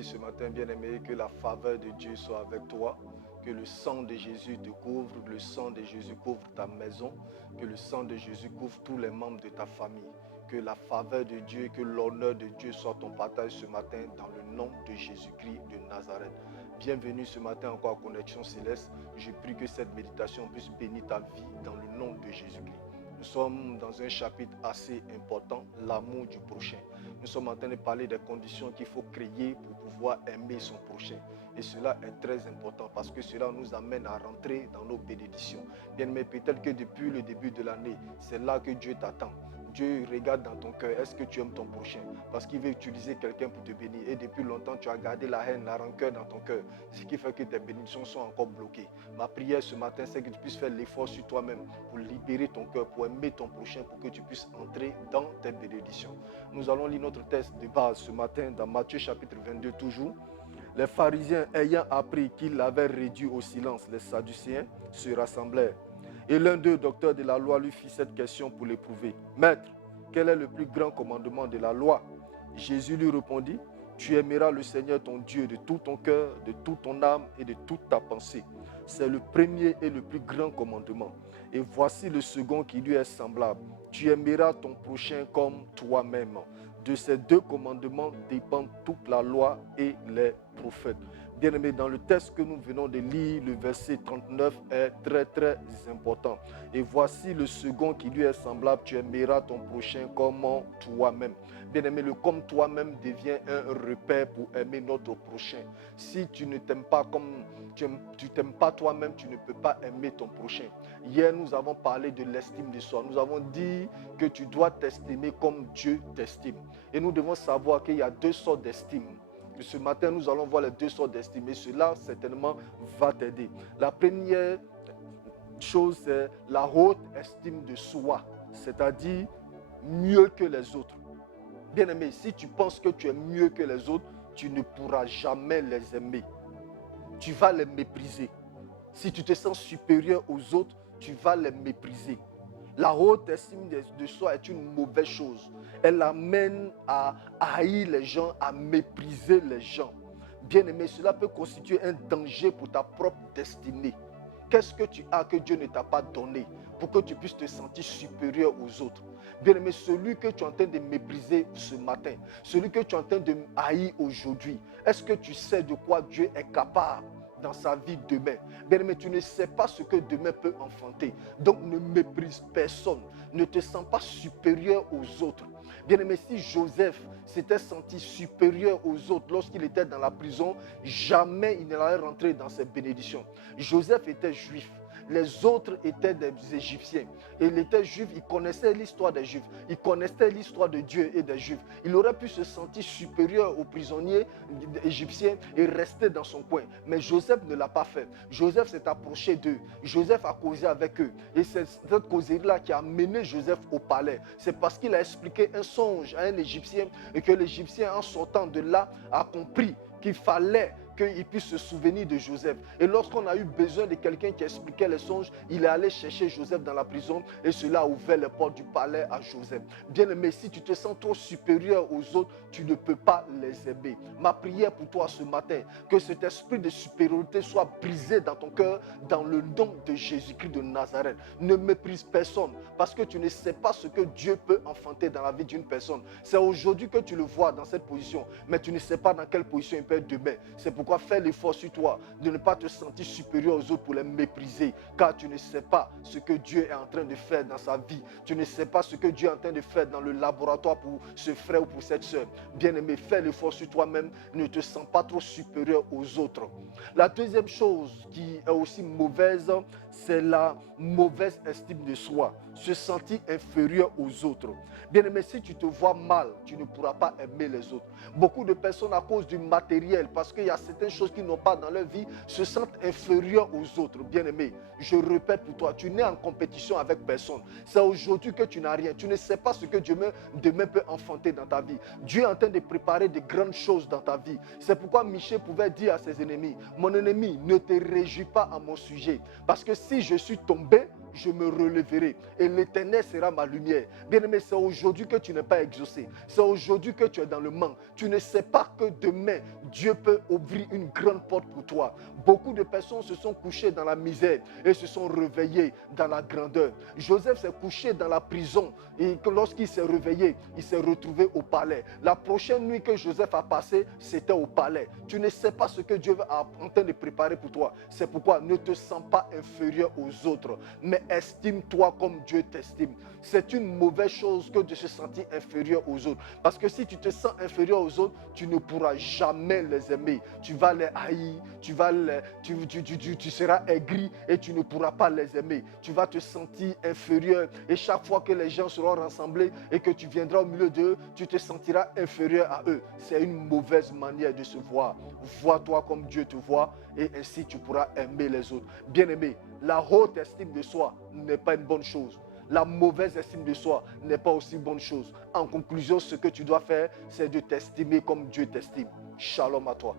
dit ce matin, bien-aimé, que la faveur de Dieu soit avec toi, que le sang de Jésus te couvre, le sang de Jésus couvre ta maison, que le sang de Jésus couvre tous les membres de ta famille, que la faveur de Dieu, que l'honneur de Dieu soit ton partage ce matin dans le nom de Jésus-Christ de Nazareth. Bienvenue ce matin encore à Connexion Céleste. Je prie que cette méditation puisse bénir ta vie dans le nom de Jésus-Christ. Nous sommes dans un chapitre assez important, l'amour du prochain. Nous sommes en train de parler des conditions qu'il faut créer pour pouvoir aimer son prochain. Et cela est très important parce que cela nous amène à rentrer dans nos bénédictions. Bien, mais peut-être que depuis le début de l'année, c'est là que Dieu t'attend. Dieu regarde dans ton cœur, est-ce que tu aimes ton prochain? Parce qu'il veut utiliser quelqu'un pour te bénir. Et depuis longtemps, tu as gardé la haine, la rancœur dans ton cœur. Ce qui fait que tes bénédictions sont encore bloquées. Ma prière ce matin, c'est que tu puisses faire l'effort sur toi-même pour libérer ton cœur, pour aimer ton prochain, pour que tu puisses entrer dans tes bénédictions. Nous allons lire notre texte de base ce matin dans Matthieu chapitre 22 toujours. Les pharisiens ayant appris qu'il avait réduit au silence les sadducéens se rassemblèrent. Et l'un d'eux, docteur de la loi, lui fit cette question pour l'éprouver. Maître, quel est le plus grand commandement de la loi? Jésus lui répondit, tu aimeras le Seigneur ton Dieu de tout ton cœur, de toute ton âme et de toute ta pensée. C'est le premier et le plus grand commandement. Et voici le second qui lui est semblable. Tu aimeras ton prochain comme toi-même. De ces deux commandements dépend toute la loi et les prophètes. Bien-aimés, dans le texte que nous venons de lire, le verset 39 est très très important. Et voici le second qui lui est semblable, tu aimeras ton prochain comme toi-même. Bien-aimé, le comme toi-même devient un repère pour aimer notre prochain. Si tu ne t'aimes pas comme tu t'aimes pas toi-même, tu ne peux pas aimer ton prochain. Hier, nous avons parlé de l'estime de soi. Nous avons dit que tu dois t'estimer comme Dieu t'estime. Et nous devons savoir qu'il y a deux sortes d'estime. Ce matin, nous allons voir les deux sortes d'estime et cela, certainement, va t'aider. La première chose, c'est la haute estime de soi, c'est-à-dire mieux que les autres. Bien-aimé, si tu penses que tu es mieux que les autres, tu ne pourras jamais les aimer. Tu vas les mépriser. Si tu te sens supérieur aux autres, tu vas les mépriser. La haute estime de soi est une mauvaise chose. Elle amène à haïr les gens, à mépriser les gens. Bien-aimé, cela peut constituer un danger pour ta propre destinée. Qu'est-ce que tu as que Dieu ne t'a pas donné pour que tu puisses te sentir supérieur aux autres? Bien-aimé, celui que tu es en train de mépriser ce matin, celui que tu es en train de haïr aujourd'hui, est-ce que tu sais de quoi Dieu est capable dans sa vie demain? Bien-aimé, tu ne sais pas ce que demain peut enfanter. Donc ne méprise personne. Ne te sens pas supérieur aux autres. Bien-aimé, si Joseph s'était senti supérieur aux autres lorsqu'il était dans la prison, jamais il n'allait rentrer dans ses bénédictions. Joseph était juif. Les autres étaient des Égyptiens. Et il était juif, il connaissait l'histoire des Juifs. Il connaissait l'histoire de Dieu et des Juifs. Il aurait pu se sentir supérieur aux prisonniers égyptiens et rester dans son coin. Mais Joseph ne l'a pas fait. Joseph s'est approché d'eux. Joseph a causé avec eux. Et c'est cette causerie-là qui a mené Joseph au palais. C'est parce qu'il a expliqué un songe à un Égyptien et que l'Égyptien, en sortant de là, a compris qu'il fallait qu'il puisse se souvenir de Joseph. Et lorsqu'on a eu besoin de quelqu'un qui expliquait les songes, il est allé chercher Joseph dans la prison et cela a ouvert les portes du palais à Joseph. Bien-aimé, si tu te sens trop supérieur aux autres, tu ne peux pas les aimer. Ma prière pour toi ce matin, que cet esprit de supériorité soit brisé dans ton cœur dans le nom de Jésus-Christ de Nazareth. Ne méprise personne parce que tu ne sais pas ce que Dieu peut enfanter dans la vie d'une personne. C'est aujourd'hui que tu le vois dans cette position, mais tu ne sais pas dans quelle position il peut être demain. C'est pourquoi fais l'effort sur toi de ne pas te sentir supérieur aux autres pour les mépriser, car tu ne sais pas ce que Dieu est en train de faire dans sa vie. Tu ne sais pas ce que Dieu est en train de faire dans le laboratoire pour ce frère ou pour cette soeur. Bien-aimé, fais l'effort sur toi-même, ne te sens pas trop supérieur aux autres. La deuxième chose qui est aussi mauvaise, c'est la mauvaise estime de soi, se sentir inférieur aux autres. Bien-aimé, si tu te vois mal, tu ne pourras pas aimer les autres. Beaucoup de personnes, à cause du matériel, parce qu'il y a certaines choses qu'ils n'ont pas dans leur vie, se sentent inférieurs aux autres. Bien-aimé, je répète pour toi, tu n'es en compétition avec personne. C'est aujourd'hui que tu n'as rien. Tu ne sais pas ce que Dieu demain peut enfanter dans ta vie. Dieu est en train de préparer de grandes choses dans ta vie. C'est pourquoi Michée pouvait dire à ses ennemis, mon ennemi, ne te réjouis pas à mon sujet. Parce que si je suis tombé, je me relèverai et l'Éternel sera ma lumière. Bien-aimé, c'est aujourd'hui que tu n'es pas exaucé. C'est aujourd'hui que tu es dans le manque. Tu ne sais pas que demain, Dieu peut ouvrir une grande porte pour toi. Beaucoup de personnes se sont couchées dans la misère et se sont réveillées dans la grandeur. Joseph s'est couché dans la prison et lorsqu'il s'est réveillé, il s'est retrouvé au palais. La prochaine nuit que Joseph a passée, c'était au palais. Tu ne sais pas ce que Dieu est en train de préparer pour toi. C'est pourquoi ne te sens pas inférieur aux autres, mais estime-toi comme Dieu t'estime. C'est une mauvaise chose que de se sentir inférieur aux autres. Parce que si tu te sens inférieur aux autres, tu ne pourras jamais les aimer. Tu vas les haïr, tu seras aigri et tu ne pourras pas les aimer. Tu vas te sentir inférieur et chaque fois que les gens seront rassemblés et que tu viendras au milieu d'eux, tu te sentiras inférieur à eux. C'est une mauvaise manière de se voir. Vois-toi comme Dieu te voit et ainsi tu pourras aimer les autres. Bien-aimé, la haute estime de soi n'est pas une bonne chose. La mauvaise estime de soi n'est pas aussi bonne chose. En conclusion, ce que tu dois faire, c'est de t'estimer comme Dieu t'estime. Shalom à toi.